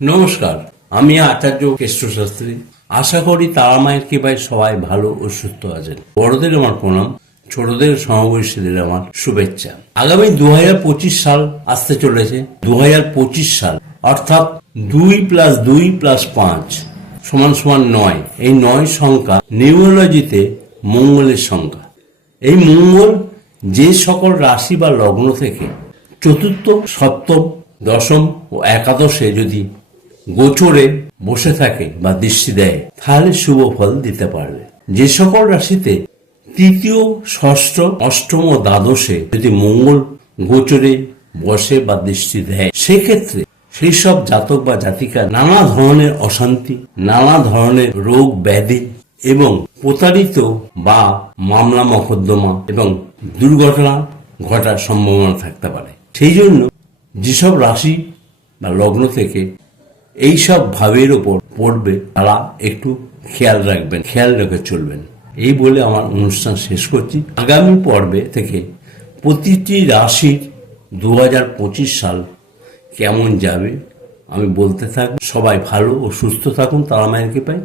নমস্কার, আমি আচার্য কেষ্ট শাস্ত্রী। আশা করি তারা মায়ের কৃপায় সবাই ভালো ও সুস্থ আছেন। বড়দের আমার প্রণাম, ছোটদের সমবয়সীদের আমার শুভেচ্ছা। আগামী 2025 সাল আসতে চলেছে। 2025 সাল অর্থাৎ 2+2+5 = 9। এই 9 সংখ্যা নিউমোলজিতে মঙ্গলের সংখ্যা। এই মঙ্গল যে সকল রাশি বা লগ্ন থেকে চতুর্থ, সপ্তম, দশম ও একাদশে যদি গোচরে বসে থাকে বা দৃষ্টি দেয়, তাহলে শুভ ফল দিতে পারবে। যে সকল রাশিতে তৃতীয়, ষষ্ঠ, অষ্টম ও দ্বাদশে যদি মঙ্গল গোচরে বসে বা দৃষ্টি দেয়, সেক্ষেত্রে সেই সব জাতক বা জাতিকা নানা ধরনের অশান্তি, নানা ধরনের রোগ ব্যাধি এবং প্রতারিত বা মামলা মকদ্দমা এবং দুর্ঘটনা ঘটার সম্ভাবনা থাকতে পারে। সেই জন্য যেসব রাশি বা লগ্ন থেকে এই সব ভাবের ওপর পড়বে, তারা একটু খেয়াল রাখবেন, খেয়াল রেখে চলবেন। এই বলে আমার অনুষ্ঠান শেষ করছি। আগামী পর্বে থেকে প্রতিটি রাশির 2025 সাল কেমন যাবে আমি বলতে থাকবো। সবাই ভালো ও সুস্থ থাকুন তারা মায়ের কৃপায়।